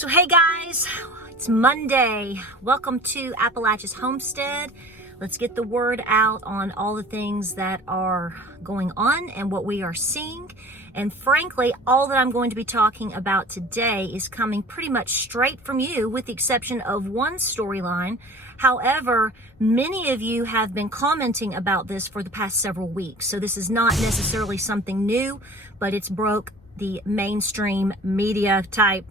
So hey guys, it's Monday. Welcome to Appalachia's Homestead. Let's get the word out on all the things that are going on and what we are seeing. And frankly, all that I'm going to be talking about today is coming pretty much straight from you, with the exception of one storyline. However, many of you have been commenting about this for the past several weeks. So this is not necessarily something new, but it's broke the mainstream media type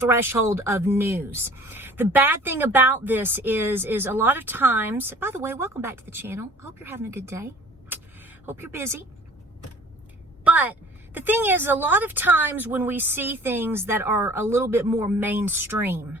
threshold of news. The bad thing about this is a lot of times, by the way, welcome back to the channel. I hope you're having a good day. Hope you're busy. But the thing is, a lot of times when we see things that are a little bit more mainstream,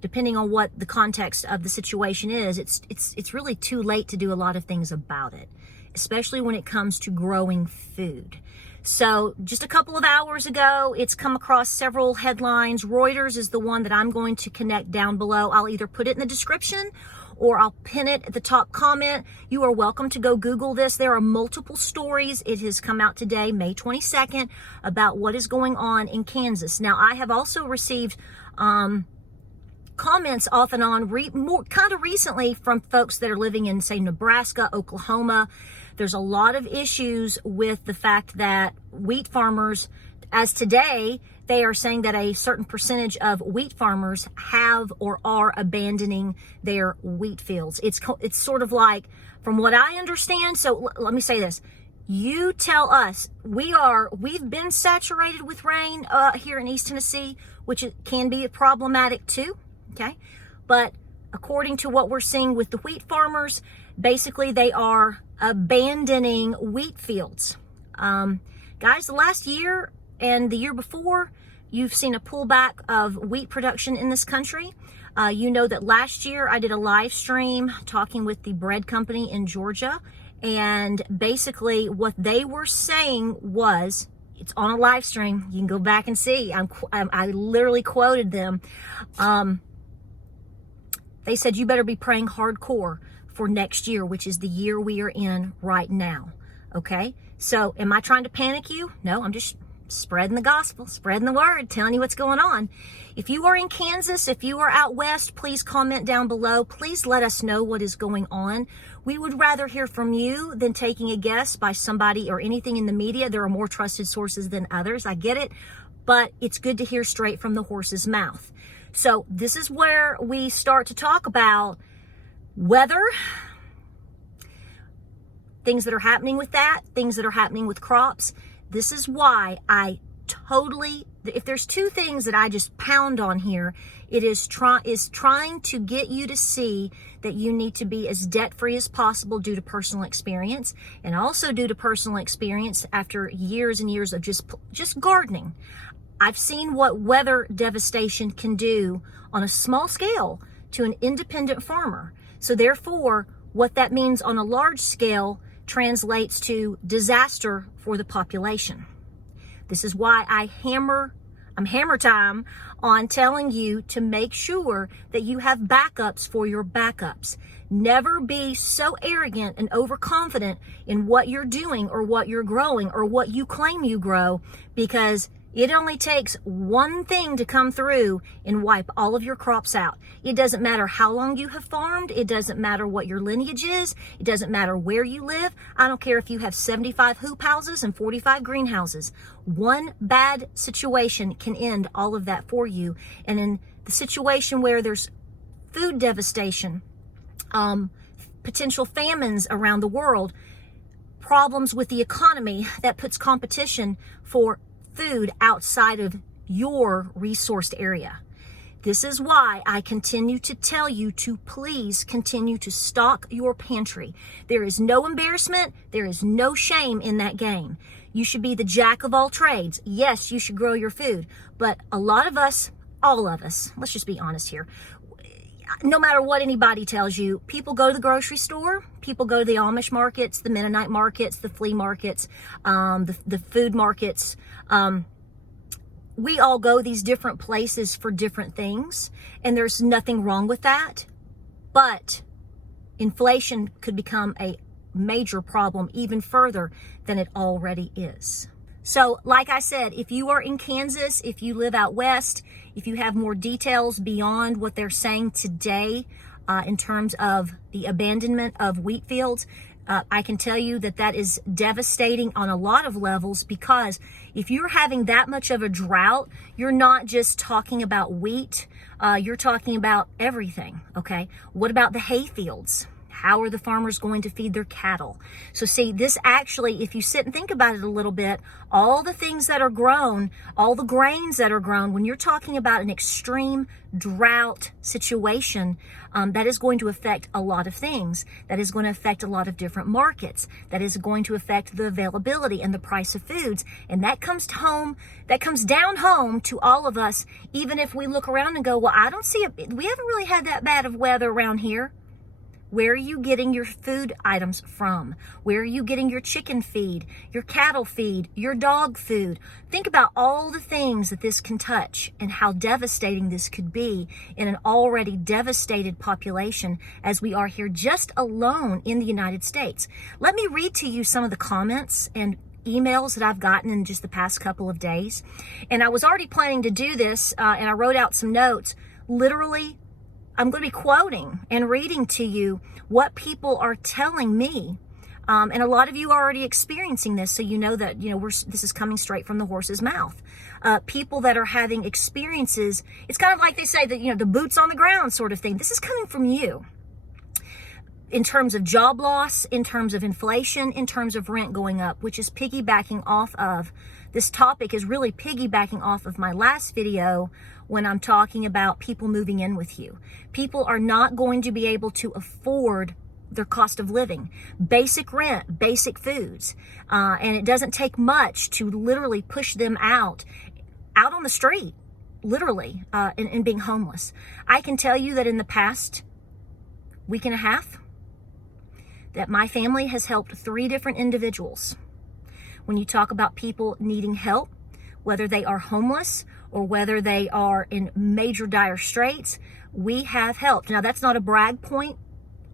depending on what the context of the situation is, it's really too late to do a lot of things about it, especially when it comes to growing food. So just a couple of hours ago, it's come across several headlines. Reuters is the one that I'm going to connect down below. I'll either put it in the description or I'll pin it at the top comment. You are welcome to go Google this. There are multiple stories. It has come out today, May 22nd, about what is going on in Kansas. Now, I have also received comments off and on kind of recently from folks that are living in, say, Nebraska, Oklahoma. There's a lot of issues with the fact that wheat farmers, as today, they are saying that a certain percentage of wheat farmers have or are abandoning their wheat fields. It's sort of like, from what I understand, so let me say this. You tell us, we've been saturated with rain here in East Tennessee, which can be problematic too, okay? But according to what we're seeing with the wheat farmers, basically they are abandoning wheat fields. Guys, the last year and the year before, you've seen a pullback of wheat production in this country. You know that last year I did a live stream talking with the bread company in Georgia, and basically what they were saying was, it's on a live stream, you can go back and see, I literally quoted them. They said, you better be praying hardcore for next year, which is the year we are in right now. Okay? So am I trying to panic you? No, I'm just spreading the gospel, spreading the word, telling you what's going on. If you are in Kansas, if you are out west, please comment down below. Please let us know what is going on. We would rather hear from you than taking a guess by somebody or anything in the media. There are more trusted sources than others. I get it, but it's good to hear straight from the horse's mouth. So this is where we start to talk about weather, things that are happening with that, things that are happening with crops. This is why if there's two things that I just pound on here, it is trying to get you to see that you need to be as debt-free as possible due to personal experience, and also due to personal experience after years and years of just gardening. I've seen what weather devastation can do on a small scale to an independent farmer. So therefore, what that means on a large scale translates to disaster for the population. This is why I'm hammer time on telling you to make sure that you have backups for your backups. Never be so arrogant and overconfident in what you're doing or what you're growing or what you claim you grow, because it only takes one thing to come through and wipe all of your crops out. It doesn't matter how long you have farmed. It doesn't matter what your lineage is. It doesn't matter where you live. I don't care if you have 75 hoop houses and 45 greenhouses. One bad situation can end all of that for you. And in the situation where there's food devastation, potential famines around the world, problems with the economy that puts competition for food outside of your resourced area. This is why I continue to tell you to please continue to stock your pantry. There is no embarrassment. There is no shame in that game. You should be the jack of all trades. Yes, you should grow your food, but a lot of us, all of us, let's just be honest here. No matter what anybody tells you, people go to the grocery store, people go to the Amish markets, the Mennonite markets, the flea markets, the food markets. We all go these different places for different things, and there's nothing wrong with that. But inflation could become a major problem even further than it already is. So like I said, if you are in Kansas, if you live out west, if you have more details beyond what they're saying today in terms of the abandonment of wheat fields, I can tell you that that is devastating on a lot of levels, because if you're having that much of a drought, you're not just talking about wheat, you're talking about everything, okay? What about the hay fields? How are the farmers going to feed their cattle? So see, this actually, if you sit and think about it a little bit, all the things that are grown, all the grains that are grown, when you're talking about an extreme drought situation, that is going to affect a lot of things. That is going to affect a lot of different markets. That is going to affect the availability and the price of foods. And that comes down home to all of us, even if we look around and go, well, I don't see it. We haven't really had that bad of weather around here. Where are you getting your food items from? Where are you getting your chicken feed, your cattle feed, your dog food? Think about all the things that this can touch and how devastating this could be in an already devastated population as we are here just alone in the United States. Let me read to you some of the comments and emails that I've gotten in just the past couple of days. And I was already planning to do this, and I wrote out some notes. Literally, I'm going to be quoting and reading to you what people are telling me. And a lot of you are already experiencing this, so you know that, this is coming straight from the horse's mouth. People that are having experiences, it's kind of like they say that, the boots on the ground sort of thing. This is coming from you. In terms of job loss, in terms of inflation, in terms of rent going up, which is piggybacking off of, this topic is really piggybacking off of my last video when I'm talking about people moving in with you. People are not going to be able to afford their cost of living, basic rent, basic foods. And it doesn't take much to literally push them out on the street, literally, and being homeless. I can tell you that in the past week and a half, that my family has helped 3 different individuals. When you talk about people needing help, whether they are homeless or whether they are in major dire straits, we have helped. Now, that's not a brag point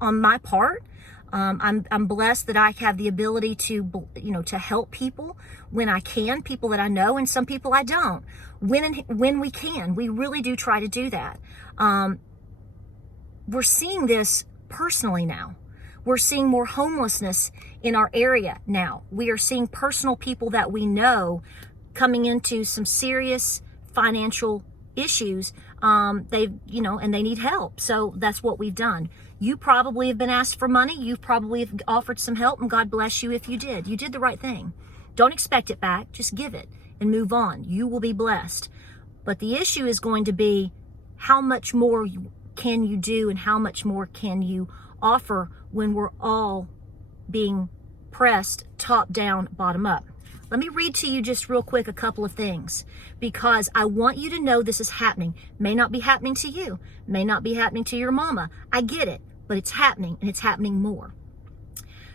on my part. I'm blessed that I have the ability to help people when I can, people that I know, and some people I don't. When we can, we really do try to do that. We're seeing this personally now. We're seeing more homelessness in our area now. We are seeing personal people that we know coming into some serious financial issues. And they need help. So that's what we've done. You probably have been asked for money. You probably have offered some help, and God bless you if you did. You did the right thing. Don't expect it back. Just give it and move on. You will be blessed. But the issue is going to be how much more can you do and how much more can you offer when we're all being pressed top down, bottom up. Let me read to you just real quick a couple of things, because I want you to know this is happening. May not be happening to you, may not be happening to your mama. I get it, but it's happening, and it's happening more.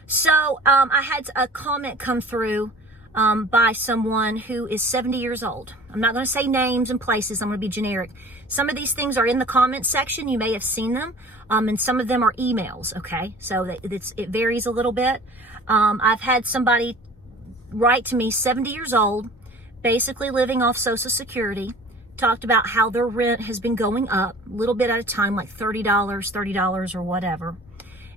So I had a comment come through by someone who is 70 years old. I'm not going to say names and places. I'm going to be generic. Some of these things are in the comment section. You may have seen them. And some of them are emails. Okay. So it varies a little bit. I've had somebody write to me, 70 years old, basically living off Social Security, talked about how their rent has been going up a little bit at a time, like $30 or whatever.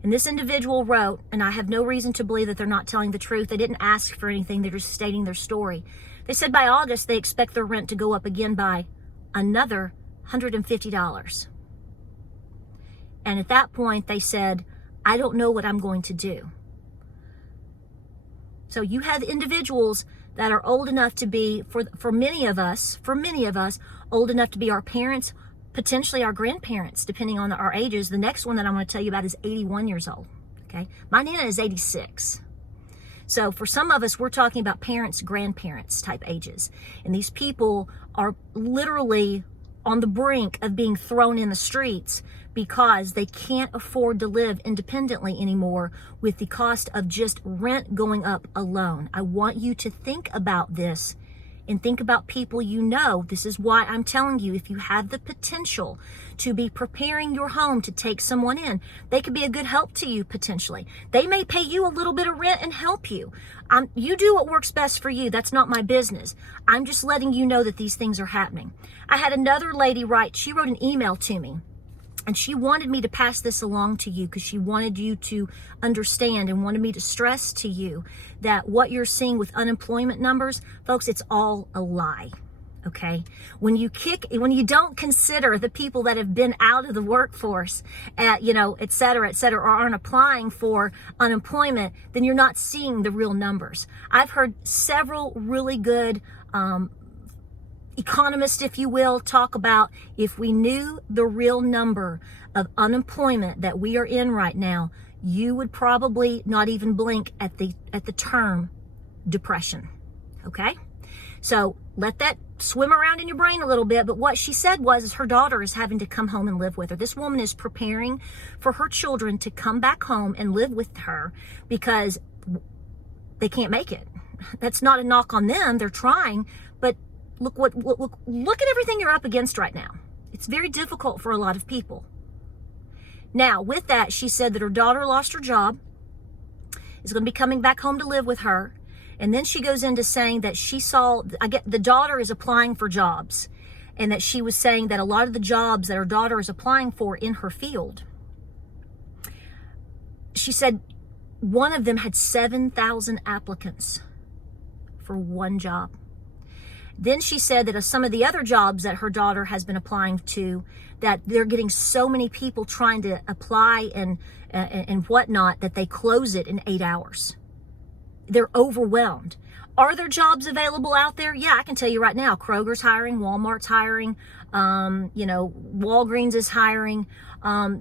And this individual wrote, and I have no reason to believe that they're not telling the truth. They didn't ask for anything. They're just stating their story. They said by August, they expect their rent to go up again by another $150. And at that point, they said, I don't know what I'm going to do. So you have individuals that are old enough to be, for many of us, old enough to be our parents, potentially our grandparents, depending on our ages. The next one that I'm going to tell you about is 81 years old. Okay. My Nana is 86. So for some of us, we're talking about parents, grandparents type ages. And these people are literally on the brink of being thrown in the streets because they can't afford to live independently anymore with the cost of just rent going up alone. I want you to think about this and think about people you know. This is why I'm telling you, if you have the potential to be preparing your home to take someone in, they could be a good help to you potentially. They may pay you a little bit of rent and help you. You do what works best for you. That's not my business. I'm just letting you know that these things are happening. I had another lady write, she wrote an email to me. And she wanted me to pass this along to you because she wanted you to understand and wanted me to stress to you that what you're seeing with unemployment numbers, folks, it's all a lie. Okay. When you don't consider the people that have been out of the workforce, et cetera, or aren't applying for unemployment, then you're not seeing the real numbers. I've heard several really good, economists, if you will, talk about if we knew the real number of unemployment that we are in right now, you would probably not even blink at the term depression. Okay? So let that swim around in your brain a little bit. But what she said is her daughter is having to come home and live with her. This woman is preparing for her children to come back home and live with her because they can't make it. That's not a knock on them. They're trying, but look at everything you're up against right now. It's very difficult for a lot of people. Now, with that, she said that her daughter lost her job, is going to be coming back home to live with her. And then she goes into saying that she saw, the daughter is applying for jobs, and that she was saying that a lot of the jobs that her daughter is applying for in her field, she said one of them had 7,000 applicants for one job. Then she said that some of the other jobs that her daughter has been applying to, that they're getting so many people trying to apply and whatnot that they close it in 8 hours. They're overwhelmed. Are there jobs available out there? Yeah, I can tell you right now. Kroger's hiring, Walmart's hiring, Walgreens is hiring.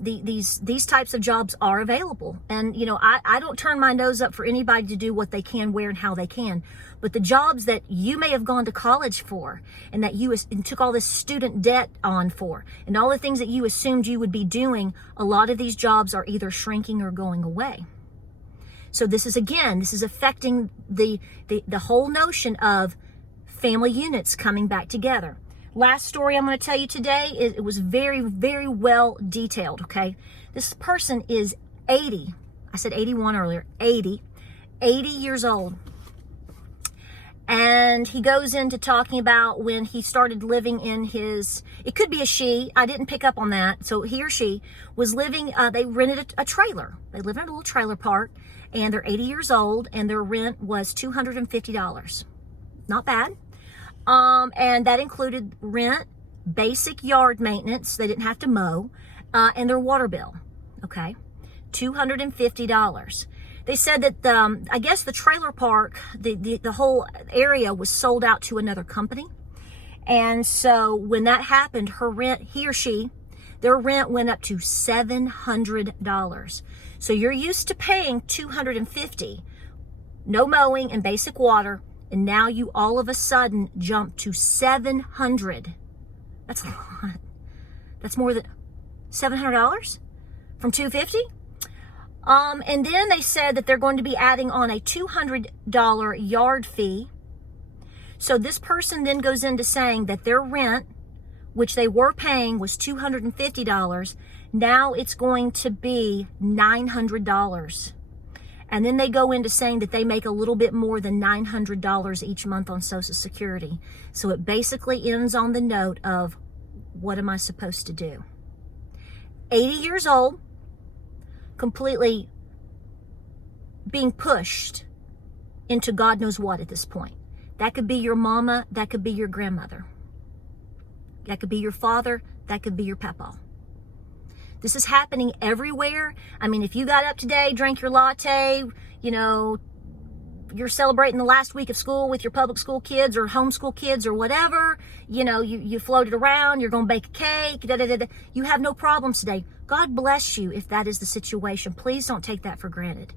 These types of jobs are available. And, I don't turn my nose up for anybody to do what they can, where and how they can. But the jobs that you may have gone to college for and that you took all this student debt on for and all the things that you assumed you would be doing, a lot of these jobs are either shrinking or going away. So this is affecting the whole notion of family units coming back together. Last story I'm going to tell you today, it was very, very well detailed, okay? This person is 80. I said 81 earlier. 80 years old. And he goes into talking about when he started living in it could be a she, I didn't pick up on that. So he or she was living, they rented a trailer. They live in a little trailer park, and they're 80 years old, and their rent was $250. Not bad. And that included rent, basic yard maintenance, they didn't have to mow, and their water bill. Okay. $250. They said that I guess the trailer park, the whole area was sold out to another company. And so when that happened, her rent, he or she, their rent went up to $700. So you're used to paying $250, no mowing and basic water, and now you all of a sudden jump to $700. That's a lot. That's more than $700 from $250. And then they said that they're going to be adding on a $200 yard fee. So this person then goes into saying that their rent, which they were paying, was $250. Now it's going to be $900. And then they go into saying that they make a little bit more than $900 each month on Social Security. So it basically ends on the note of, what am I supposed to do? 80 years old, completely being pushed into God knows what at this point. That could be your mama, that could be your grandmother. That could be your father, that could be your papa. This is happening everywhere. I mean, if you got up today, drank your latte, you're celebrating the last week of school with your public school kids or homeschool kids or whatever, you floated around, you're going to bake a cake, you have no problems today. God bless you if that is the situation. Please don't take that for granted.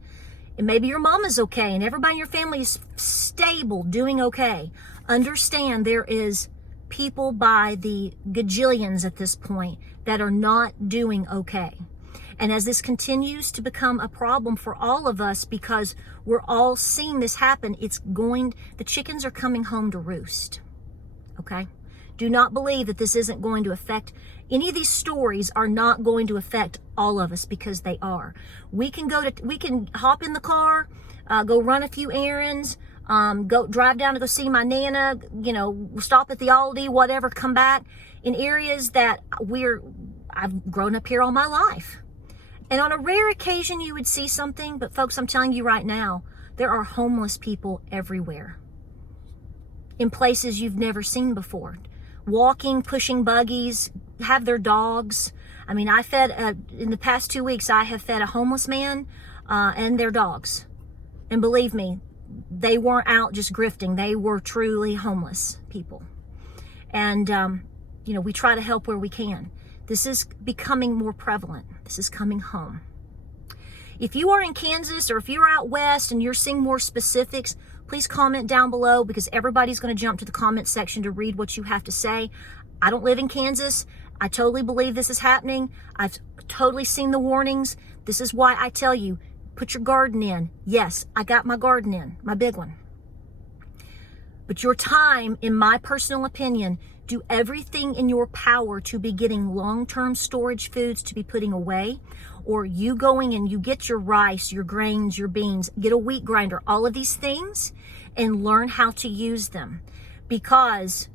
And maybe your mama's okay and everybody in your family is stable, doing okay. Understand there is people by the gajillions at this point that are not doing okay. And as this continues to become a problem for all of us, because we're all seeing this happen, the chickens are coming home to roost. Okay? Do not believe that this isn't going to affect, any of these stories are not going to affect all of us, because they are. We can hop in the car, go run a few errands, go drive down to go see my Nana, stop at the Aldi, whatever, come back in areas that I've grown up here all my life. And on a rare occasion you would see something, but folks, I'm telling you right now, there are homeless people everywhere in places you've never seen before. Walking, pushing buggies, have their dogs. I mean, in the past 2 weeks, I have fed a homeless man and their dogs. And believe me, they weren't out just grifting. They were truly homeless people. And, we try to help where we can. This is becoming more prevalent. This is coming home. If you are in Kansas, or if you're out west and you're seeing more specifics, please comment down below, because everybody's going to jump to the comment section to read what you have to say. I don't live in Kansas. I totally believe this is happening. I've totally seen the warnings. This is why I tell you, put your garden in. Yes, I got my garden in, my big one. But your time, in my personal opinion, do everything in your power to be getting long-term storage foods to be putting away, or you going and you get your rice, your grains, your beans, get a wheat grinder, all of these things, and learn how to use them. Because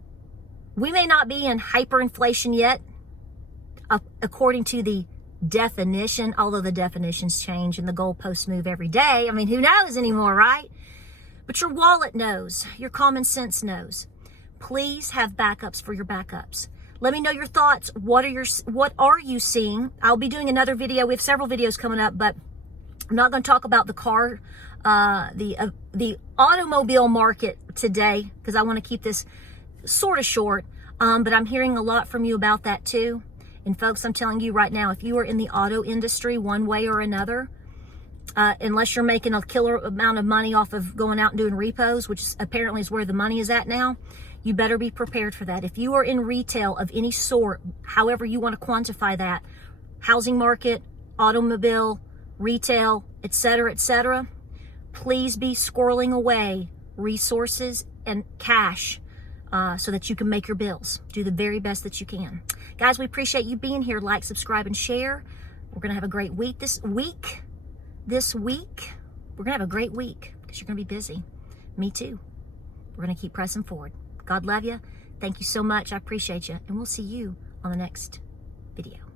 we may not be in hyperinflation yet, according to the definition, although the definitions change and the goalposts move every day. I mean, who knows anymore, right? But your wallet knows, your common sense knows. Please have backups for your backups. Let me know your thoughts. What are you seeing? I'll be doing another video. We have several videos coming up, but I'm not going to talk about the car, the automobile market today, because I want to keep this sort of short. But I'm hearing a lot from you about that too. And folks, I'm telling you right now, if you are in the auto industry one way or another, unless you're making a killer amount of money off of going out and doing repos, which apparently is where the money is at now, you better be prepared for that. If you are in retail of any sort, however you want to quantify that, housing market, automobile, retail, etc., please be squirreling away resources and cash so that you can make your bills. Do the very best that you can. Guys, we appreciate you being here. Like, subscribe, and share. We're going to have a great week this week. We're going to have a great week because you're going to be busy. Me too. We're going to keep pressing forward. God love you. Thank you so much. I appreciate you. And we'll see you on the next video.